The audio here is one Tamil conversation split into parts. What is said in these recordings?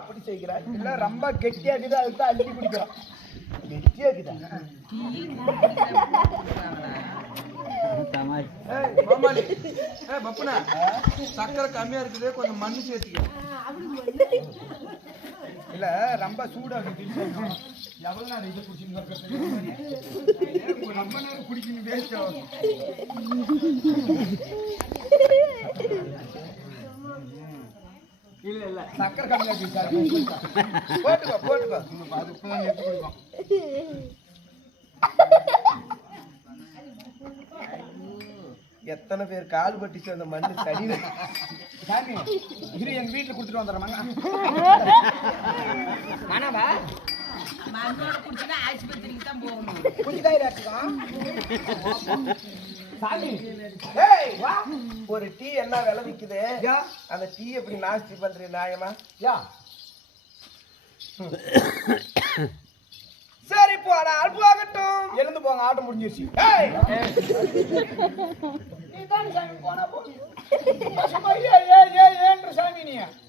அப்படி செய்கிறாய்? இல்ல ரொம்ப கெட்டியா இருக்குது, அதுதான் அள்ளி குடிக்கிறோம். கெட்டியா இருக்குதா? சக்கரை கம்மியா இருக்குது, கொஞ்சம் மண்ணு சேர்த்துக்க. இல்ல ரொம்ப சூடாக எவ்வளவு நேரம் இது குடிச்சுங்க ரொம்ப நேரம் குடிக்கணும் வேஸ்ட் இல்ல இல்ல சக்கரை கம்மியா போட்டுக்கோ போட்டுக்கோ அது இப்பதான் எடுத்து கொடுக்கும். எத்தனை பேர் கால் பட்டிச்சு அந்த மண்ணு தடியில சாமி இது எங்க வீட்டுல குடுத்துட்டு வந்துடுறாங்க. ஆனாவா மண்ணோட குடிச்சா ஆஸ்பத்திரிக்கு தான் போகணும். சாமி ஏய் வா ஒரு டீ என்ன விலை விக்குது? அந்த டீ எப்படி நாஸ்தி பண்றீங்க நியாயமா? யா சரி போடா அல்பு ஆகட்டும். எழுந்து போங்க, ஆட்டம் முடிஞ்சிருச்சு.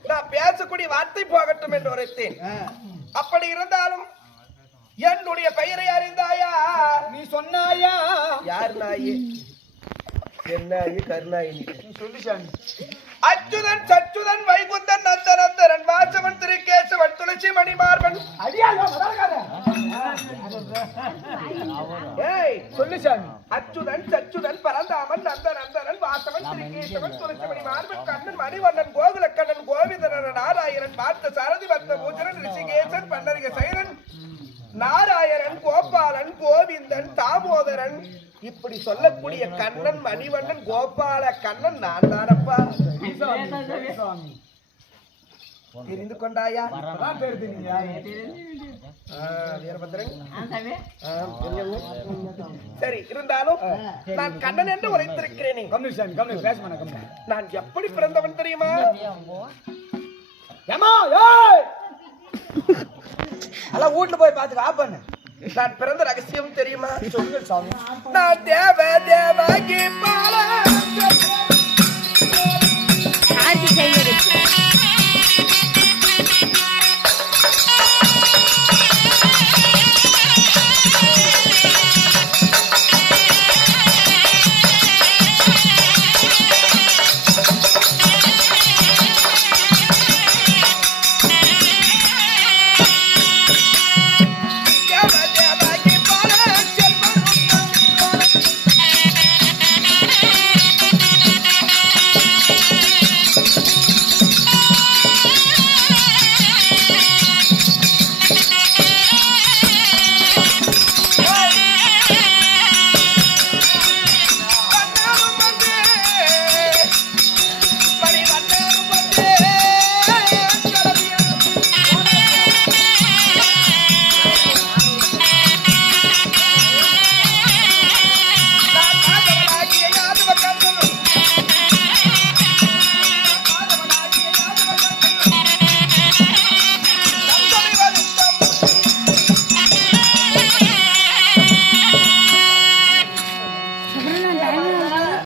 நான் பேசக்கூடிய வார்த்தை போகட்டும் என்று உரைத்தேன். அப்படி இருந்தாலும் என்னுடைய பெயரை அறிந்தாயா? நீ சொன்னாயா? யார் நாயி? சென்னாயி கருணாயினி சொல்லி சாமி. அச்சுதன் சச்சுதன் வைகுந்தன் நந்தனந்தரன் வாசவன் திருக்கேசவன் துளசி மணிமார்பன். ஏய் சொல்லு சாமி. அச்சுதன் சச்சுதன் பரந்தாமன் நந்தனந்தரன் வாசவன் திருக்கேசவன் துளசி மணிமார்பன் கண்ணன் மணிவண்ணன் கோகுலக்கண்ணன் கோவிந்தன் நாராயணன் பார்த்த சாரதி வந்த பூஜனன் ரிஷிகேசன் பன்னரிக சைரன் நாராயணன் கோபாலன் கோவிந்தன் தாமோதரன் இப்படி சொல்லக்கூடிய கண்ணன் மணிவண்ணன் கோபால கண்ணன் நான் தானப்பா. தெரிந்து கொண்டாயா? வீரபத்ரன் சரி இருந்தாலும் நான் கண்ணன் என்று உரைத்திருக்கிறேனே. நான் எப்படி பிறந்தவன் தெரியுமா? எல்லாம் வீட்டுல போய் பார்த்து ஆப்பண்ண. நான் பிறந்த ரகசியம் தெரியுமா? சொல்லுங்க சாமி. நான் தேவ தேவகி பால